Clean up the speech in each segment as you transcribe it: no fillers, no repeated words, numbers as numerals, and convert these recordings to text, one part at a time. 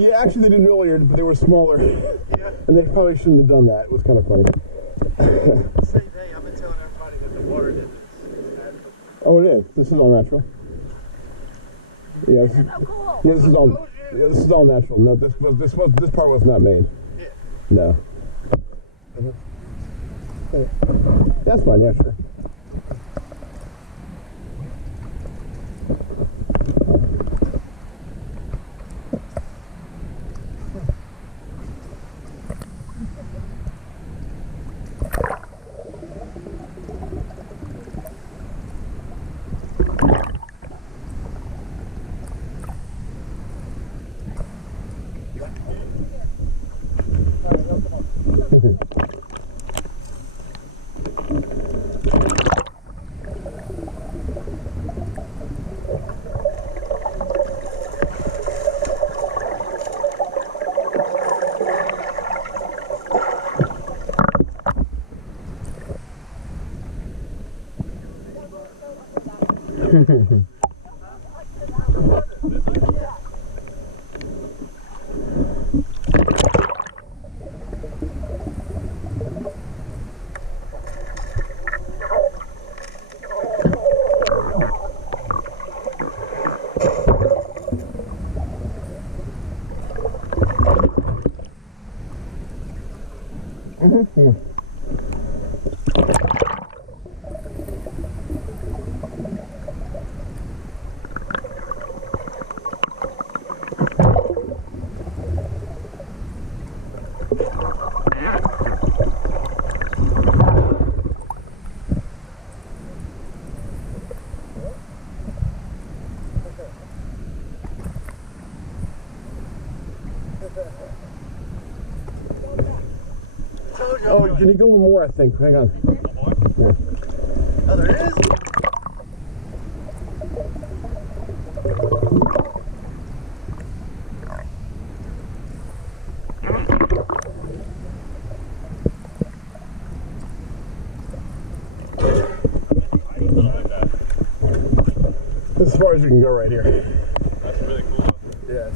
Yeah, actually they did earlier, but they were smaller. Yeah. And they probably shouldn't have done that. It was kind of funny. Say they, I've been telling everybody that the water dip is natural. Oh, it is. This is all natural. Yeah, this is, So cool. yeah, this is all natural. No, this part was not made. Yeah. No. That's fine. Yeah, sure. Oh, can you go one more, I think? Hang on. Yeah. Oh, there it is? As far as you can go right here. That's really cool. Yes.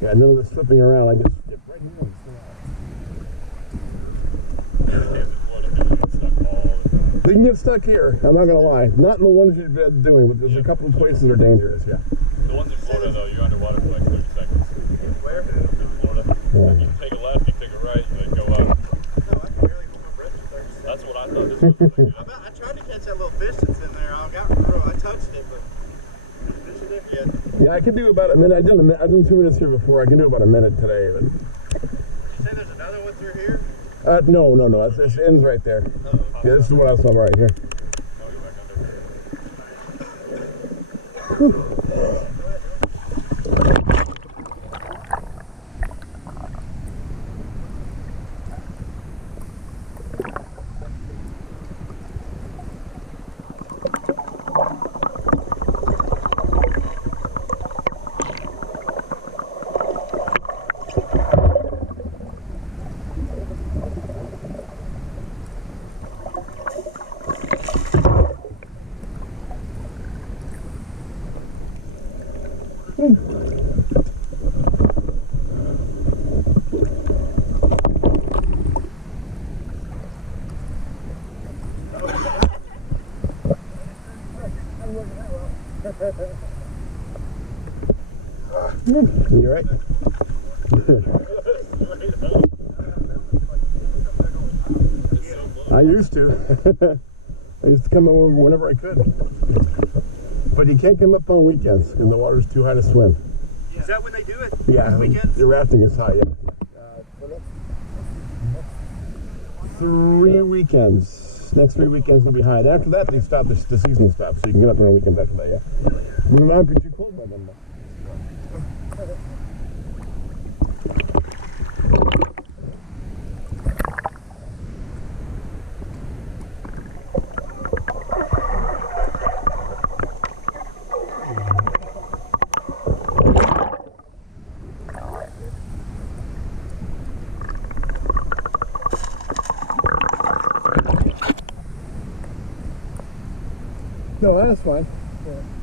Yeah, none of this flipping around. I just dip right here and stay out. They can get stuck here. I'm not gonna lie. Not in the ones you've been doing, but there's a couple of places that are dangerous. Yeah. The ones in Florida, though, you're underwater for like 30 seconds. Where? In Florida. Yeah. Like you can take a left, you take a right, you like go up. No, I can barely hold my breath for 30 seconds. That's what I thought this was. Like, I tried to catch that little fish that's in there. I touched it, but fish in there? Yeah. Yeah, I can do about a minute. I've done 2 minutes here before. I can do about a minute today. But... Did you say there's another one through here? No. It ends right there. Oh. Yeah, this is what I saw right here. I'll go back under. You right? I used to. I used to come over whenever I could. But you can't come up on weekends because the water's too high to swim. Is that when they do it? Yeah, Weekends? the rafting is high, yeah. 3 weekends. Next 3 weekends will be high. Then after that, they stop. The season stops, so you can get up on weekends after that, yeah. But it might be too cold by then, though. No, that's fine. Yeah.